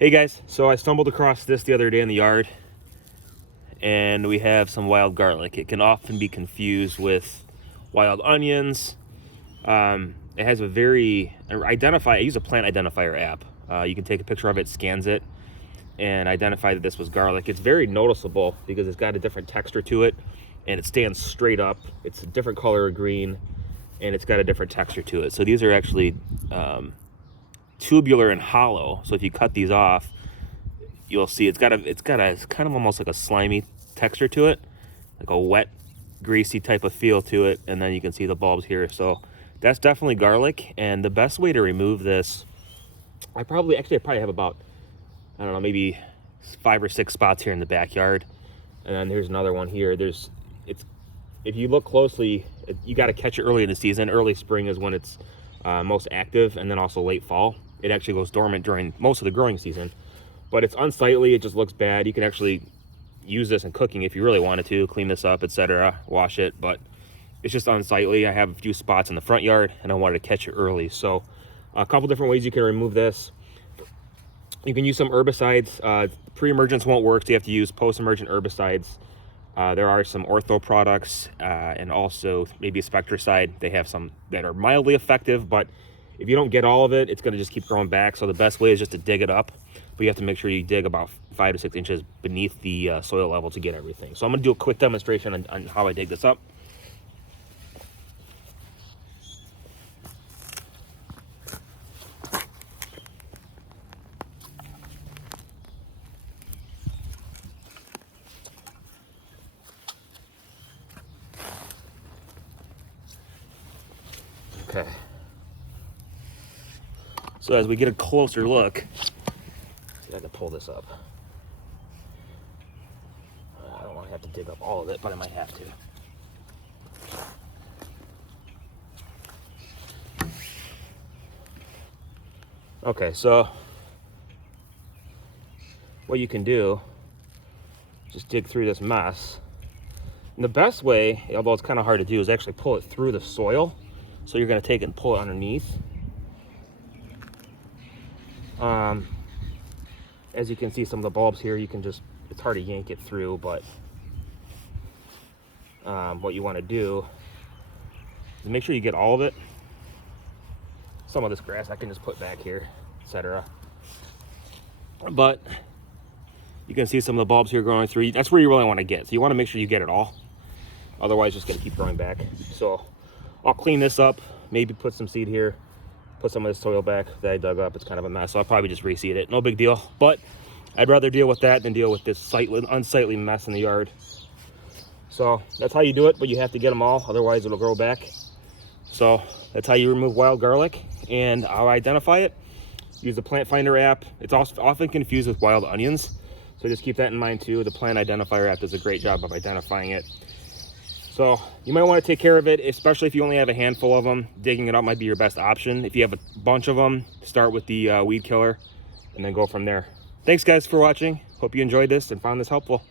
Hey guys, so I stumbled across this the other day in the yard, and we have some wild garlic. It can often be confused with wild onions. It has a I use a plant identifier app. You can take a picture of it, scans it, and identify that this was garlic. It's very noticeable because it's got a different texture to it, and it stands straight up. It's a different color of green, and it's got a different texture to it. So these are actually tubular and hollow. So if you cut these off, you'll see it's got a kind of almost like a slimy texture to it, like a wet, greasy type of feel to it. And then you can see the bulbs here. So that's definitely garlic. And the best way to remove this, I probably have about, I don't know, maybe 5 or 6 spots here in the backyard. And then there's another one here. If you look closely, you got to catch it early in the season. Early spring is when it's most active, and then also late fall. It actually goes dormant during most of the growing season, but it's unsightly. It just looks bad. You can actually use this in cooking if you really wanted to, clean this up, etc., wash it, but it's just unsightly. I have a few spots in the front yard, and I wanted to catch it early. So a couple different ways you can remove this. You can use some herbicides. Pre-emergents won't work, so you have to use post-emergent herbicides. There are some Ortho products and also maybe a Spectracide. They have some that are mildly effective, but if you don't get all of it, it's going to just keep growing back. So the best way is just to dig it up, but you have to make sure you dig about 5 to 6 inches beneath the soil level to get everything. So I'm going to do a quick demonstration on how I dig this up. Okay. So as we get a closer look, see, I can pull this up. I don't want to have to dig up all of it, but I might have to. Okay, so what you can do, just dig through this mess. And the best way, although it's kind of hard to do, is actually pull it through the soil. So you're going to take it and pull it underneath. As you can see, some of the bulbs here, it's hard to yank it through, but what you want to do is make sure you get all of it. Some of this grass I can just put back here, etc. But you can see some of the bulbs here growing through. That's where you really want to get. So you want to make sure you get it all. Otherwise, it's going to keep growing back. So I'll clean this up, maybe put some seed here, put some of the soil back that I dug up. It's kind of a mess, so I'll probably just reseed it. No big deal, but I'd rather deal with that than deal with this unsightly mess in the yard. So that's how you do it, but you have to get them all, otherwise it'll grow back. So that's how you remove wild garlic, and I'll identify it. Use the plant finder app. It's also often confused with wild onions, so just keep that in mind too. The plant identifier app does a great job of identifying it. So you might want to take care of it, especially if you only have a handful of them. Digging it up might be your best option. If you have a bunch of them, start with the weed killer and then go from there. Thanks guys for watching. Hope you enjoyed this and found this helpful.